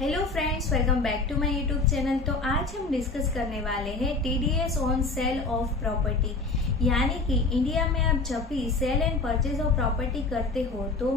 Hello friends, welcome back to my YouTube channel. तो आज हम डिस्कस करने वाले हैं TDS on sale of property. यानी कि इंडिया में आप जब भी sale and purchase of property करते हो तो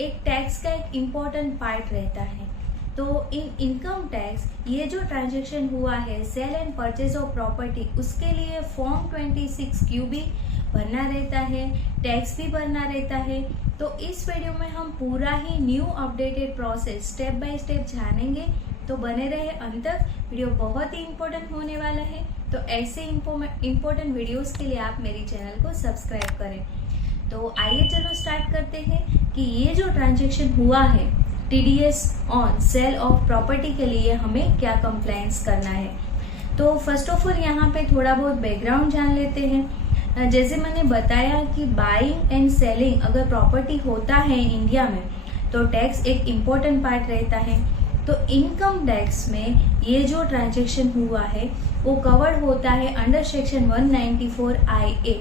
एक टैक्स का एक इम्पॉर्टेंट पार्ट रहता है। तो इन इनकम टैक्स ये जो ट्रांजैक्शन हुआ है sale and purchase of property, उसके लिए फॉर्म 26Q भी भरना रहता है, टैक्स भी भरना रहता है। तो इस वीडियो में हम पूरा ही new updated process step by step जानेंगे। तो बने रहे अंत तक, वीडियो बहुत ही इम्पोर्टेंट होने वाला है। तो ऐसे इम्पोर्टेंट वीडियोस के लिए आप मेरी चैनल को सब्सक्राइब करें। तो आइए चलो स्टार्ट करते हैं कि ये जो ट्रांजेक्शन हुआ है TDS on sale of property के लिए हमें क्या कंप्लायंस करना है। तो फर्स्ट ऑफ ऑल यहाँ पे थोड़ा बहुत बैकग्राउंड जान लेते हैं। जैसे मैंने बताया कि बाइंग एंड सेलिंग अगर प्रॉपर्टी होता है इंडिया में तो टैक्स एक इम्पोर्टेंट पार्ट रहता है। तो इनकम टैक्स में ये जो ट्रांजैक्शन हुआ है वो कवर्ड होता है अंडर सेक्शन 194IA।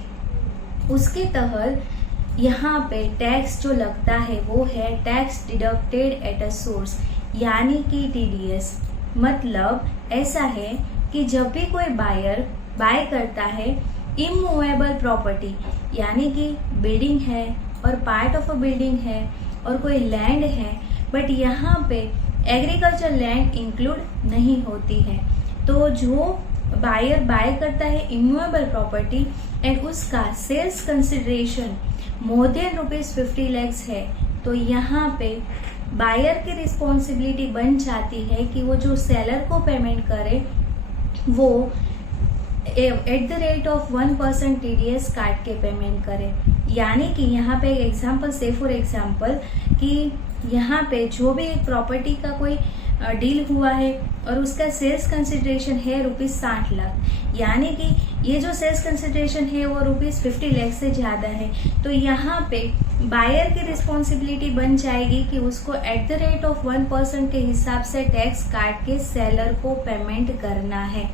उसके तहत यहाँ पे टैक्स जो लगता है वो है tax deducted at a source, यानी कि टीडीएस। मतलब ऐसा है कि जब भी कोई बायर बाय करता है इमूवेबल प्रॉपर्टी, यानी कि बिल्डिंग है और पार्ट ऑफ अ बिल्डिंग है और कोई लैंड है, बट यहाँ पे एग्रीकल्चर लैंड इंक्लूड नहीं होती है। तो जो बायर बाय करता है इमूवेबल प्रॉपर्टी एंड उसका sales consideration more than ₹50 lakhs है, तो यहाँ पे बायर की रिस्पॉन्सिबिलिटी बन जाती है कि वो जो सेलर को पेमेंट करे वो at the rate of 1% TDS काट के पेमेंट करे। यानी कि यहाँ पे एग्जाम्पल से फॉर एग्जाम्पल कि यहाँ पे जो भी एक प्रॉपर्टी का कोई डील हुआ है और उसका सेल्स कंसिडरेशन है ₹60 लाख, यानी कि ये जो सेल्स कंसिडरेशन है वो ₹50 लाख से ज़्यादा है। तो यहाँ पे बायर की रिस्पॉन्सिबिलिटी बन जाएगी कि उसको एट द रेट ऑफ 1% के हिसाब से टैक्स काट के सेलर को पेमेंट करना है।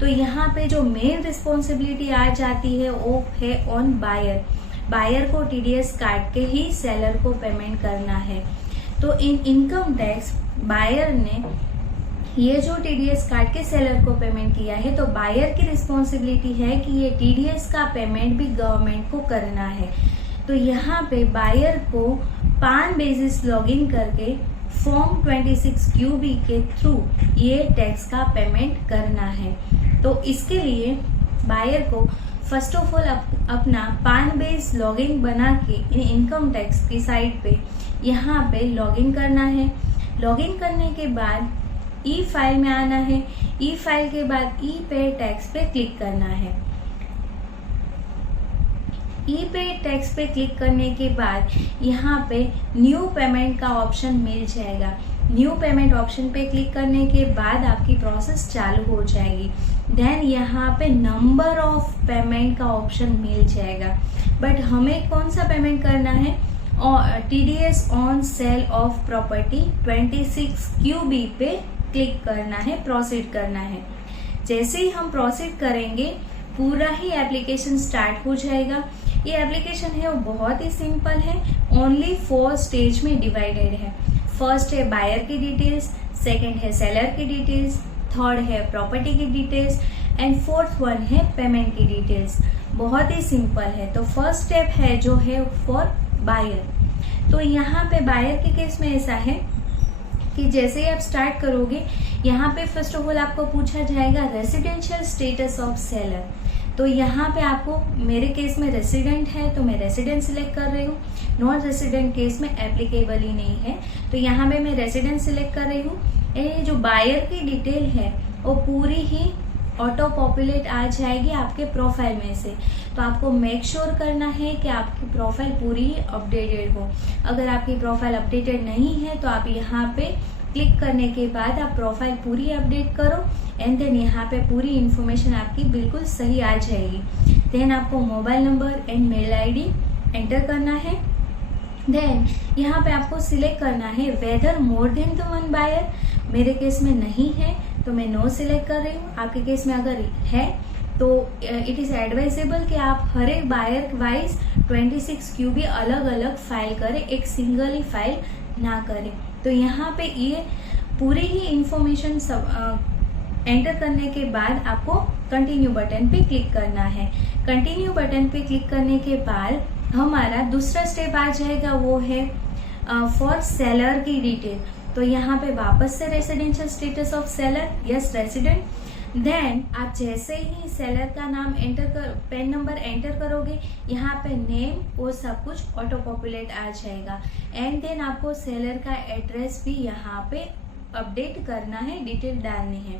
तो यहाँ पे जो मेन रिस्पॉन्सिबिलिटी आ जाती है वो है ऑन बायर। बायर को टीडीएस काट के ही सेलर को पेमेंट करना है। तो इन इनकम टैक्स बायर ने ये जो टीडीएस काट के सेलर को पेमेंट किया है, तो बायर की रिस्पॉन्सिबिलिटी है कि ये टीडीएस का पेमेंट भी गवर्नमेंट को करना है। तो यहाँ पे बायर को पान बेसिस लॉगिन करके फॉर्म 26QB के थ्रू ये टैक्स का पेमेंट करना है। तो इसके लिए बायर को फर्स्ट ऑफ ऑल अपना पान बेस लॉगिन बना के इनकम टैक्स की साइट पे यहाँ पे लॉगिन करना है। लॉगिन करने के बाद ई फाइल में आना है। ई फाइल के बाद ई पे टैक्स पे क्लिक करना है। ई पे टैक्स पे क्लिक करने के बाद यहाँ पे न्यू पेमेंट का ऑप्शन मिल जाएगा। न्यू पेमेंट ऑप्शन पे क्लिक करने के बाद आपकी प्रोसेस चालू हो जाएगी। देन यहाँ पे नंबर ऑफ पेमेंट का ऑप्शन मिल जाएगा। बट हमें कौन सा पेमेंट करना है? TDS on sale of property 26QB पे क्लिक करना है, प्रोसीड करना है। जैसे ही हम प्रोसीड करेंगे पूरा ही एप्लीकेशन स्टार्ट हो जाएगा। ये एप्लीकेशन है वो बहुत ही सिंपल है, ओनली 4 स्टेज में डिवाइडेड है। फर्स्ट है बायर की डिटेल्स, सेकंड है सेलर की डिटेल्स, थर्ड है प्रॉपर्टी की डिटेल्स एंड फोर्थ वन है पेमेंट की डिटेल्स। बहुत ही सिंपल है। तो फर्स्ट स्टेप है जो है फॉर बायर। तो यहाँ पे बायर के केस में ऐसा है कि जैसे ही आप स्टार्ट करोगे यहाँ पे फर्स्ट ऑफ ऑल आपको पूछा जाएगा रेसिडेंशियल स्टेटस ऑफ सेलर। तो यहाँ पे आपको, मेरे केस में रेसिडेंट है तो मैं रेसिडेंट सिलेक्ट कर रही हूँ, नॉन रेसिडेंट केस में एप्लीकेबल ही नहीं है। तो यहाँ पे मैं रेसिडेंट सिलेक्ट कर रही हूँ। ये जो बायर की डिटेल है वो पूरी ही ऑटो पॉपुलेट आ जाएगी आपके प्रोफाइल में से। तो आपको मेक श्योर करना है कि आपकी प्रोफाइल पूरी अपडेटेड हो। अगर आपकी प्रोफाइल अपडेटेड नहीं है तो आप यहाँ पे क्लिक करने के बाद आप प्रोफाइल पूरी अपडेट करो एंड देन यहाँ पे पूरी इन्फॉर्मेशन आपकी बिल्कुल सही आ जाएगी। देन आपको mobile number and mail ID enter करना है। देन यहाँ पे आपको सिलेक्ट करना है whether more than the one buyer. मेरे केस में नहीं है तो मैं नो सिलेक्ट कर रही हूँ। आपके केस में अगर है तो इट इज एडवाइजेबल कि आप हर एक बायर वाइज 26QB अलग अलग फाइल करें, एक सिंगल ही फाइल ना करें। तो यहाँ पे ये पूरी ही इंफॉर्मेशन एंटर करने के बाद आपको कंटिन्यू बटन पे क्लिक करना है। कंटिन्यू बटन पे क्लिक करने के बाद हमारा दूसरा स्टेप आ जाएगा, वो है फॉर सेलर की डिटेल। तो यहाँ पे वापस से residential status of seller, yes resident. Then आप जैसे ही सेलर का नाम एंटर कर, पैन नंबर एंटर करोगे, यहाँ पे नेम वो सब कुछ ऑटो पॉपुलेट आ जाएगा। एंड देन आपको सेलर का एड्रेस भी यहाँ पे अपडेट करना है, डिटेल डालनी है।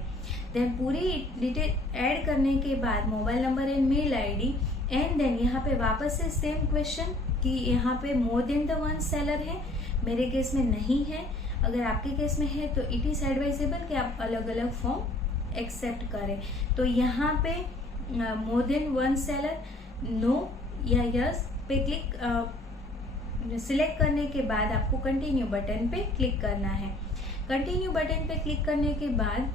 देन पूरी डिटेल ऐड करने के बाद mobile number and mail ID, and then यहाँ पे वापस से सेम क्वेश्चन कि यहाँ पे more than the one seller है। मेरे केस में नहीं है, अगर आपके केस में है तो इट इज एडवाइजेबल कि आप अलग अलग फॉर्म एक्सेप्ट करें। तो यहाँ पे more than one seller, no या यस पे क्लिक सिलेक्ट करने के बाद आपको कंटिन्यू बटन पे क्लिक करना है। कंटिन्यू बटन पे क्लिक करने के बाद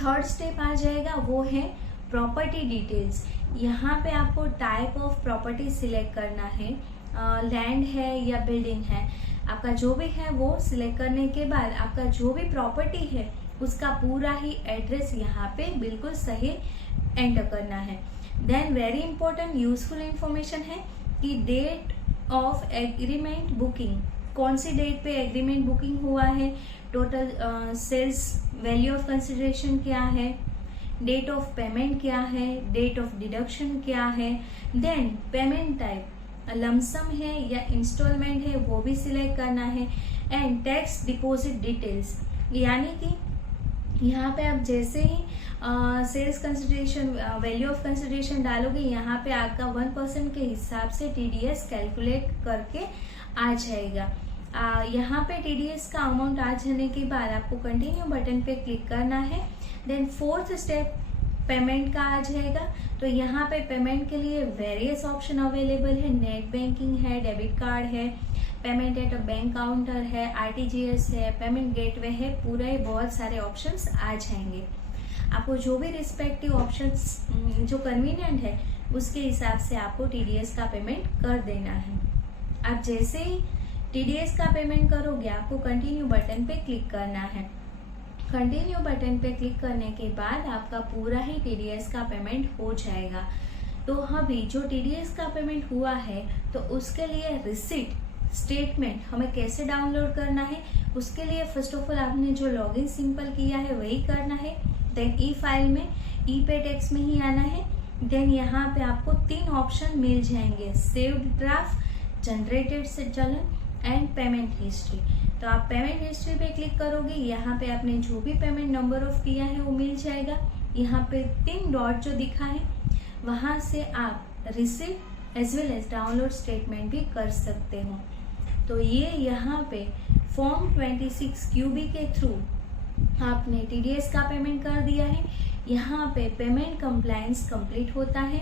थर्ड स्टेप आ जाएगा, वो है प्रॉपर्टी डिटेल्स। यहाँ पे आपको टाइप ऑफ प्रॉपर्टी सिलेक्ट करना है, लैंड है या बिल्डिंग है, आपका जो भी है वो सिलेक्ट करने के बाद आपका जो भी प्रॉपर्टी है उसका पूरा ही एड्रेस यहाँ पे बिल्कुल सही एंटर करना है। Then very important useful information है कि डेट ऑफ एग्रीमेंट बुकिंग, कौन सी डेट पे एग्रीमेंट बुकिंग हुआ है, total sales value of consideration क्या है, डेट ऑफ पेमेंट क्या है, डेट ऑफ डिडक्शन क्या है, देन पेमेंट टाइप लमसम है या इंस्टॉलमेंट है वो भी सिलेक्ट करना है, एंड टैक्स डिपॉजिट डिटेल्स, यानी कि यहाँ पे आप जैसे ही sales consideration value of consideration डालोगे, यहाँ पे आपका 1% के हिसाब से टीडीएस कैलकुलेट करके आ जाएगा। यहाँ पे टीडीएस का अमाउंट आ जाने के बाद आपको कंटिन्यू बटन पे क्लिक करना है। देन फोर्थ स्टेप पेमेंट का आ जाएगा। तो यहाँ पे पेमेंट के लिए वेरियस ऑप्शन अवेलेबल है, नेट बैंकिंग है, डेबिट कार्ड है, payment at a bank counter है, आरटीजीएस है, पेमेंट गेटवे है, पूरे बहुत सारे ऑप्शंस आ जाएंगे। आपको जो भी रिस्पेक्टिव ऑप्शंस जो कन्वीनियंट है उसके हिसाब से आपको टीडीएस का पेमेंट कर देना है। आप जैसे ही टीडीएस का पेमेंट करोगे आपको कंटिन्यू बटन पे क्लिक करना है। कंटिन्यू बटन पे क्लिक करने के बाद आपका पूरा ही टीडीएस का पेमेंट हो जाएगा। तो अभी जो टीडीएस का पेमेंट हुआ है तो उसके लिए रिसिट स्टेटमेंट हमें कैसे डाउनलोड करना है, उसके लिए फर्स्ट ऑफ ऑल आपने जो लॉगिन सिंपल किया है वही करना है। देन ई फाइल में ई पे टेक्स्ट में ही आना है। देन यहाँ पे आपको 3 ऑप्शन मिल जाएंगे, सेव्ड ड्राफ्ट, जनरेटेड चलन एंड पेमेंट हिस्ट्री। तो आप पेमेंट हिस्ट्री पे क्लिक करोगे, यहाँ पे आपने जो भी पेमेंट नंबर ऑफ किया है वो मिल जाएगा। यहाँ पे 3 डॉट जो दिखा है वहां से आप receipt as well as download statement भी कर सकते हो। तो ये यहाँ पे फॉर्म 26 क्यूबी के थ्रू आपने टीडीएस का पेमेंट कर दिया है। यहाँ पे पेमेंट कंप्लायंस कंप्लीट होता है।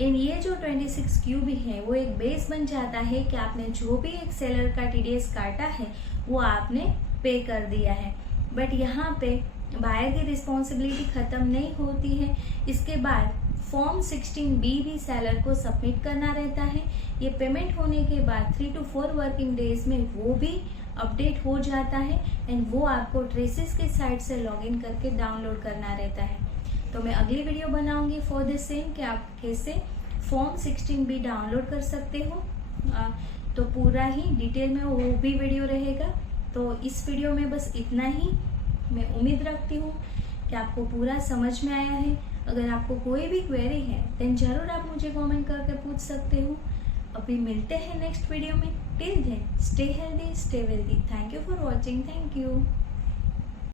एंड ये जो 26 क्यूबी है वो एक बेस बन जाता है कि आपने जो भी एक सेलर का टीडीएस काटा है वो आपने पे कर दिया है। बट यहाँ पे बायर की रिस्पॉन्सिबिलिटी खत्म नहीं होती है। इसके बाद फॉर्म 16B भी सेलर को सबमिट करना रहता है। ये पेमेंट होने के बाद 3 to 4 वर्किंग डेज में वो भी अपडेट हो जाता है एंड वो आपको ट्रेसिस की साइट से लॉगिन करके डाउनलोड करना रहता है। तो मैं अगली वीडियो बनाऊंगी फॉर द सेम कि आप कैसे फॉर्म 16B डाउनलोड कर सकते हो। तो पूरा ही डिटेल में वो भी वीडियो रहेगा। तो इस वीडियो में बस इतना ही। मैं उम्मीद रखती हूँ कि आपको पूरा समझ में आया है। अगर आपको कोई भी क्वेरी है देन जरूर आप मुझे कमेंट करके पूछ सकते हो। अभी मिलते हैं नेक्स्ट वीडियो में। Till then stay healthy, stay wealthy. Thank you for watching. Thank you.